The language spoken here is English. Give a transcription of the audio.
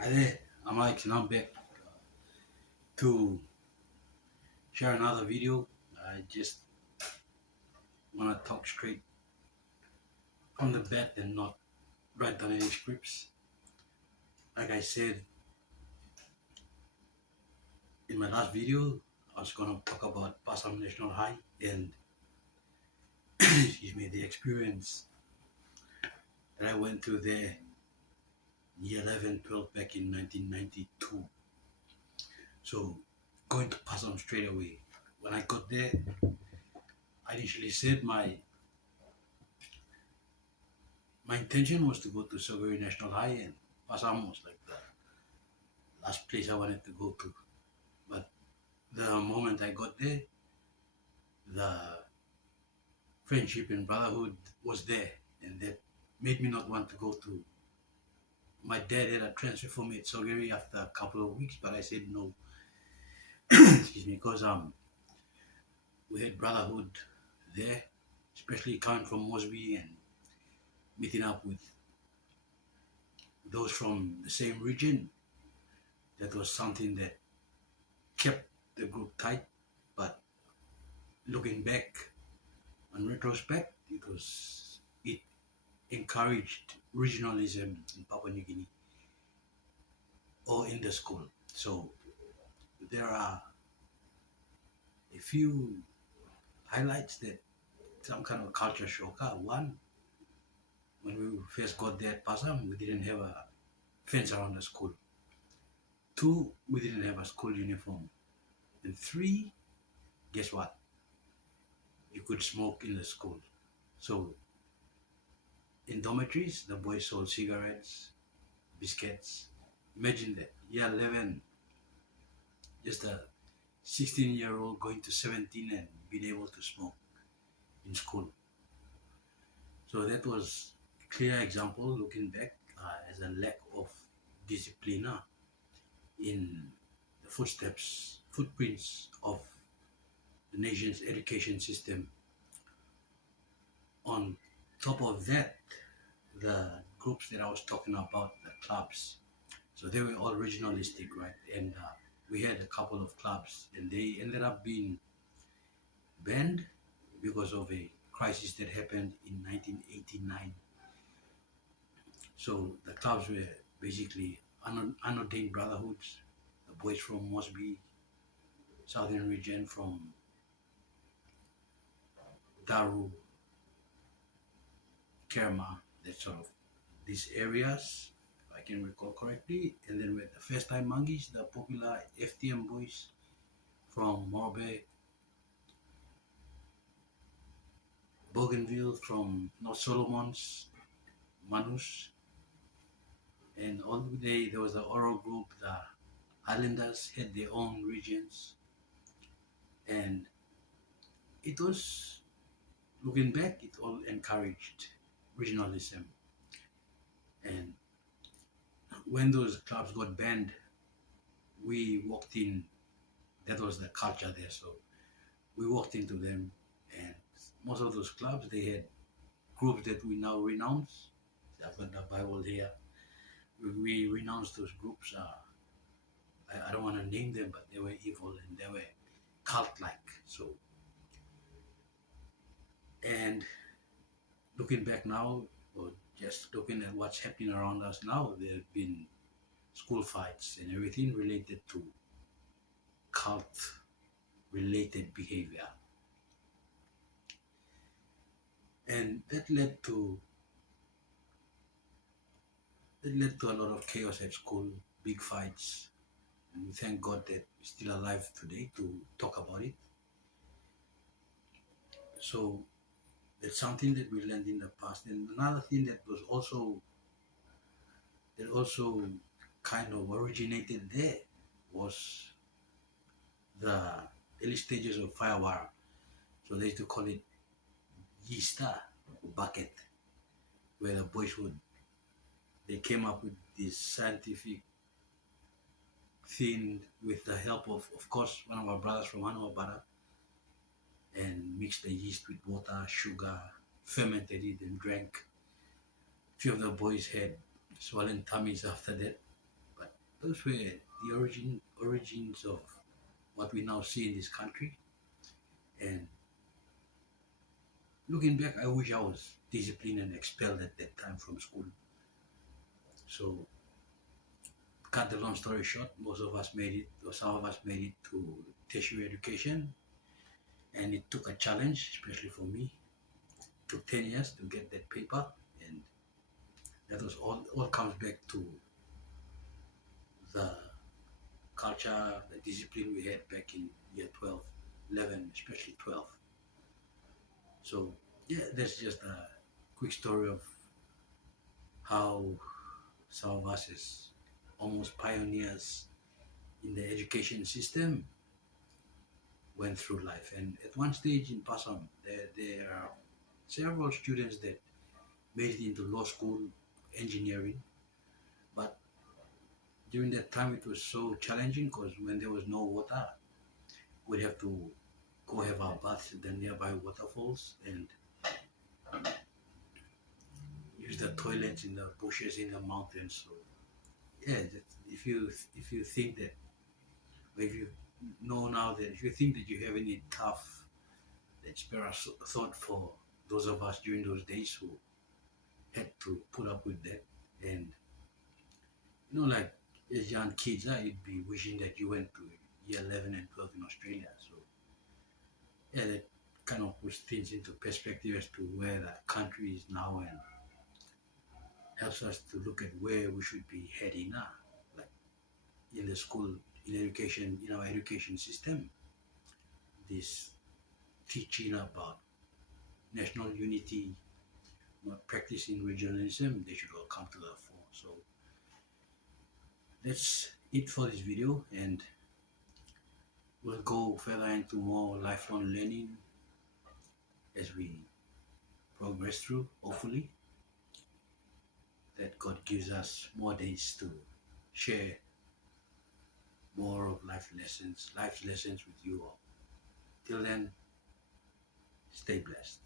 Hi there, I'm Alex and I'm back to share another video. I just want to talk straight from the bat and not write down any scripts. Like I said in my last video, I was going to talk about Passam National High and excuse me, the experience that I went through there year 11, 12 back in 1992. So going to Passam straight away. When I got there, I initially said my intention was to go to Soguri National High, and Passam was like the last place I wanted to go to. But the moment I got there, the friendship and brotherhood was there, and that made me not want to go to. My dad had a transfer for me at Soguri after a couple of weeks, but I said no. Excuse me, because we had brotherhood there, especially coming from Mosby and meeting up with those from the same region. That was something that kept the group tight. But looking back, on retrospect, it encouraged regionalism in Papua New Guinea or in the school. So there are a few highlights that some kind of culture shock. One, when we first got there at Passam, we didn't have a fence around the school. Two, we didn't have a school uniform. And three, guess what? You could smoke in the school. So in dormitories, the boys sold cigarettes, biscuits. Imagine that. Year 11, just a 16-year-old going to 17 and being able to smoke in school. So that was a clear example looking back as a lack of discipline in the footprints of the nation's education system. On top of that, the groups that I was talking about, the clubs, so they were all regionalistic, right? And we had a couple of clubs, and they ended up being banned because of a crisis that happened in 1989. So the clubs were basically unordained brotherhoods. The boys from Mosby, southern region, from Daru, Kerma, that sort of these areas, if I can recall correctly. And then with the first time monkeys, the popular FTM boys from Morbe, Bougainville, from North Solomons, Manus, and all the day there was the Oro group. The Islanders had their own regions, and it was, looking back, it all encouraged regionalism. And when those clubs got banned, we walked in. That was the culture there. So we walked into them, and most of those clubs, they had groups that we now renounce. I've got the Bible here. We renounced those groups. I don't want to name them, but they were evil and they were cult-like. So, and looking back now, or just looking at what's happening around us now, there have been school fights and everything related to cult-related behavior. And that led to a lot of chaos at school, big fights. And we thank God that we're still alive today to talk about it. So that's something that we learned in the past. And another thing that also kind of originated there was the early stages of firewire. So they used to call it yeaster bucket, where the boys they came up with this scientific thing with the help of course, one of our brothers from Hanawabara, and mixed the yeast with water, sugar, fermented it, and drank. A few of the boys had swollen tummies after that, but those were the origins of what we now see in this country. And looking back, I wish I was disciplined and expelled at that time from school. So, cut the long story short, most of us made it, or some of us made it to tertiary education, and it took a challenge, especially for me. It took 10 years to get that paper, and that was all comes back to the culture, the discipline we had back in year 12, 11, especially 12. So, yeah, that's just a quick story of how some of us as almost pioneers in the education system went through life. And at one stage in Passam, there are several students that made it into law school, engineering. But during that time, it was so challenging because when there was no water, we'd have to go have our baths at the nearby waterfalls and use the toilets in the bushes in the mountains. So yeah, if you think that, or if you know now that if you think that you have any tough, then spare a thought for those of us during those days who had to put up with that. And like as young kids, you'd be wishing that you went to year 11 and 12 in Australia. So yeah, that kind of puts things into perspective as to where the country is now, and helps us to look at where we should be heading now, like in the school, in education, in our education system. This teaching about national unity, not practicing regionalism, they should all come to the fore. So that's it for this video, and we'll go further into more lifelong learning as we progress through, hopefully, that God gives us more days to share more of life's lessons with you all. Till then, stay blessed.